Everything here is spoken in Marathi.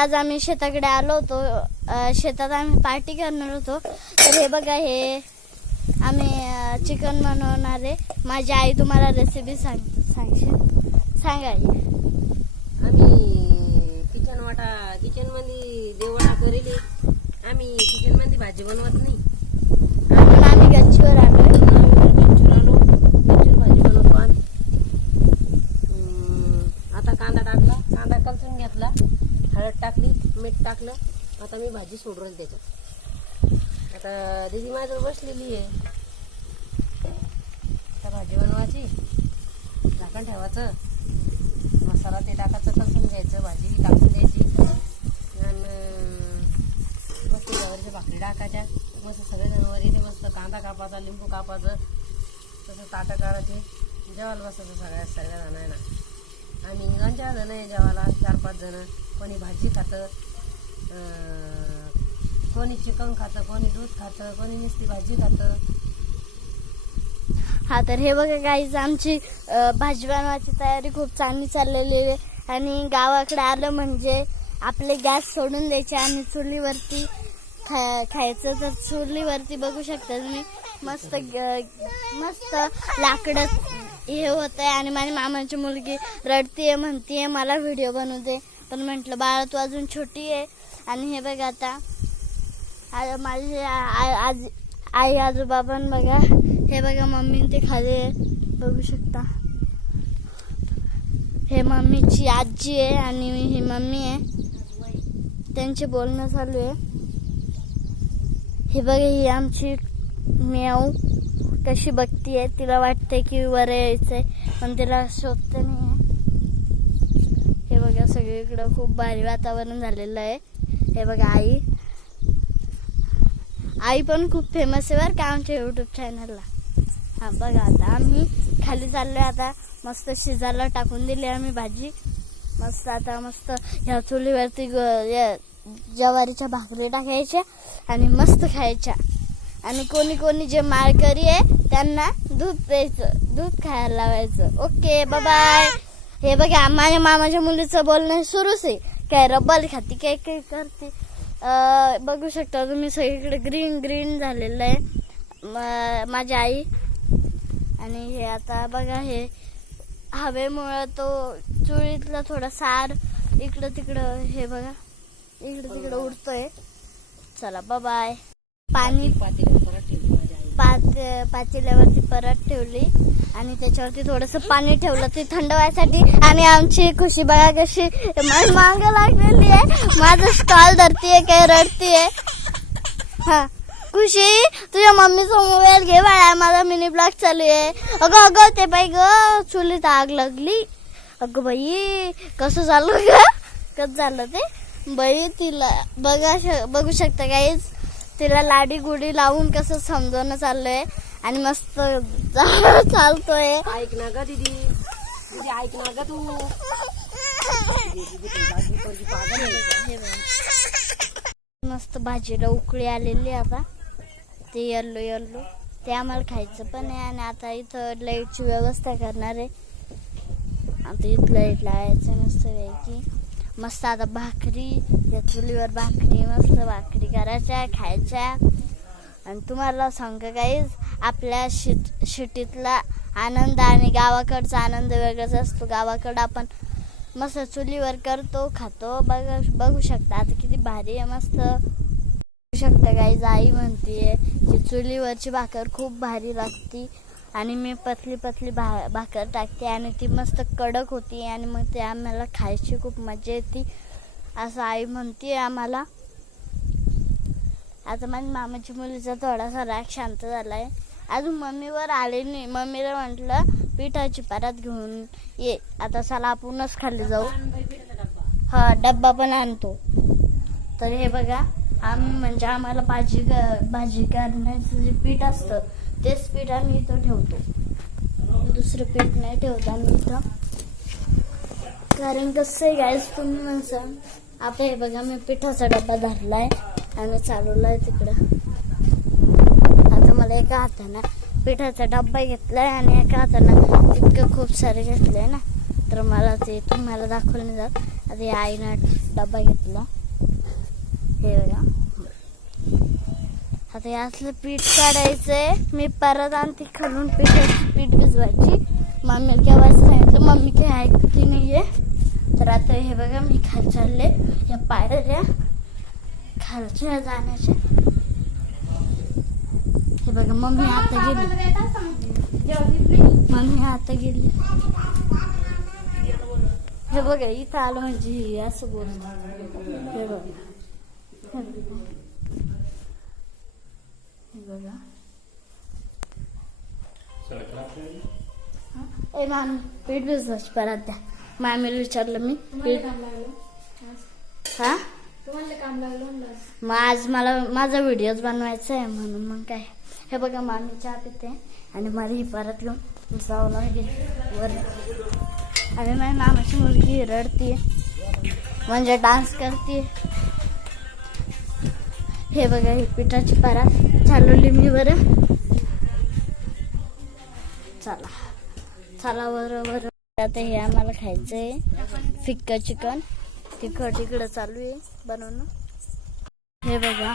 आज आम्ही शेताकडे आलो होतो. शेतात आम्ही पार्टी करणार होतो. तर हे बघा, हे आम्ही चिकन बनवणार आहे. माझी आई तुम्हाला रेसिपी सांगा. आम्ही किचन मध्ये देवडा करेल. आम्ही किचन मध्ये भाजी बनवत नाही. म्हणून आम्ही गच्चीवर आलो. गच्चीवर भाजी बनवतो आम्ही. आता कांदा टाकला, कांदा कलसून घेतला, हळद टाकली, मीठ टाकलं. आता मी भाजी सोडून त्याच्यात. आता दीदी माझ्यावर बसलेली आहे. आता भाजी बनवायची, झाकण ठेवायचं, मसाला ते टाकायचं, कलसून घ्यायचं, भाजी टाकून द्यायची आणि मस्त ज्वारीच्या भाकरी टाकायच्या. मस्त सगळे जनावर इथे मस्त कांदा कापायचा, लिंबू कापायचं, तसं ताटं काढायचे, जेवायला बसायचं सगळ्या जणांना. आम्ही 4 जण आहे जेवायला, 4-5 जण. कोणी भाजी खातं, कोणी चिकन खातं, कोणी दूध खातं, कोणी नुसती भाजी खातं. हा, तर हे बघा गाईज, आमची भाजी बनवायची तयारी खूप चांगली चाललेली आहे. आणि गावाकडे आलं म्हणजे आपले गॅस सोडून द्यायचे आणि चुलीवरती खायचं. तर चुलीवरती बघू शकता तुम्ही, मस्त लाकडं हे होत आहे. आणि माझ्या मामाची मुलगी रडतीये, म्हणतीये मला व्हिडिओ बनवू दे. पण म्हटलं बाळा तू अजून छोटी आहे. आणि हे बघा, आता माझे आई आजोबा पण बघा, हे बघा मम्मी ते खाली बघू शकता. हे मम्मीची आजी आहे आणि ही मम्मी आहे. त्यांचे बोलणं चालू आहे. हे बघा, ही आमची म्याऊ कशी बघतीये. तिला वाटते की वर यायचंय पण तिला शोधते नाही. हे बघा, सगळीकडं खूप भारी वातावरण झालेलं आहे. हे बघा, आई पण खूप फेमस आहे बरं का आमच्या युट्यूब चॅनलला. हा बघा, आता आम्ही खाली चाललोय. आता मस्त शिजायला टाकून दिली आम्ही भाजी. मस्त आता मस्त ह्या चुलीवरती ज्वारीच्या भाकरी टाकायच्या आणि मस्त खायच्या. आणि कोणी जे माळकरी आहे त्यांना दूध द्यायचं, दूध खायला लावायचं. Okay, bye bye. हे बघा, माझ्या मामाच्या मुलीचं बोलणं सुरूच आहे. काय रब्बल खाती, काय काय करते. बघू शकता तुम्ही, सगळीकडे ग्रीन झालेलं आहे माझी आई. आणि हे आता बघा, हे हवेमुळं तो चुलीतला थोडा सार इकडं तिकडं, हे बघा इकडं तिकडं उडतोय. चला बाय बाय. पाणी पातेल्यावरती परत ठेवली आणि त्याच्यावरती थोडंसं पाणी ठेवलं ते थंड व्हायसाठी. आणि आमची खुशी बघा कशी मांग लागलेली आहे. माझं स्टॉल धरतीये, काय रडतीये. हा खुशी, तुझ्या मम्मीचा मोबाईल घे बाळा, माझा मिनी ब्लॉग चालू आहे. अगं ते बाई ग, चुलीत आग लागली. अगं बाई, कसं झालं ते बाई. तिला बघू शकता गाईज, तिला लाडी गुडी लावून कसं समजवणं चाललंय आणि मस्त चालतोय. ऐक ना ग दीदी, ऐक ना ग तू. मस्त भाजीला उकळी आलेली. आता ते येल्लो ते आम्हाला खायचं पण आहे. आणि आता इथं लाईटची व्यवस्था करणार आहे. आता इथं लाईट लावायचं मस्त पैकी. मस्त आता भाकरी, या चुलीवर भाकरी, मस्त भाकरी करायच्या, खायच्या. आणि तुम्हाला सांगू गाईज, आपल्या शिटीतला आनंद आणि गावाकडचा आनंद वेगळाच असतो. गावाकडं आपण मस्त चुलीवर करतो, खातो. बघू शकता आता किती भारी आहे. मस्त बघू शकता गाईज, आई म्हणतीये की चुलीवरची भाकर खूप भारी लागती. आणि मी पतली भाकर टाकते आणि ती मस्त कडक होती. आणि मग ते आम्हाला खायची खूप मजा येते असं आई म्हणते आम्हाला. आता माझ्या मामाची मुलीचा थोडासा राग शांत झालाय. अजून मम्मीवर आले नाही. मम्मीला म्हटलं पिठाची परात घेऊन ये. आता चला आपणच खाली जाऊ. हा, डब्बा पण आणतो. तर हे बघा, आम्हाला भाजी करण्याचं जे पीठ असतं तेच पीठ आम्ही इथं ठेवतो. दुसरं पीठ नाही ठेवत आम्ही इथं. कारण कसं आहे गाईज, तुम्ही म्हणसान. आता हे बघा, मी पिठाचा डब्बा धरलाय आणि चालवलाय तिकडं. आता मला एका हाताने पिठाचा डब्बा घेतलाय आणि एका हाताने इतकं खूप सारे घेतलंय ना. तर मला ते तुम्हाला दाखवलं नाही जात. आता या आईनं डबा घेतला, हे बघा. आता यातलं पीठ काढायचंय. मी परत आणते खालून पिठाची पीठ भिजवायची. मम्मी केव्हा सांगितलं, मम्मी काही ऐकती नाहीये. तर आता हे बघा मी खाली चालले, या पायऱ्या खालच्या जाण्याच्या. हे बघा मम्मी आता गेली, मम्मी आता गेली. हे बघा इथं आलं म्हणजे असं बोलत. हे बघा, हे बघा. ए मामी पीठ भिजवायची परत द्या. मामीला विचारलं मी पीठ. हा मग आज मला माझा व्हिडिओज बनवायचा आहे म्हणून मग काय. हे बघा मामी चहा पिते आणि मला ही परत घेऊन जावं लागेल वर. आणि माझी मामाची मुलगी रडतीये म्हणजे डान्स करते. हे बघा ही पिठाची परात चालवली मी बरं. चला चला बरं. आता हे आम्हाला खायचंय फिक्का चिकन. तिखट इकडं चालू आहे बनवणं. हे बघा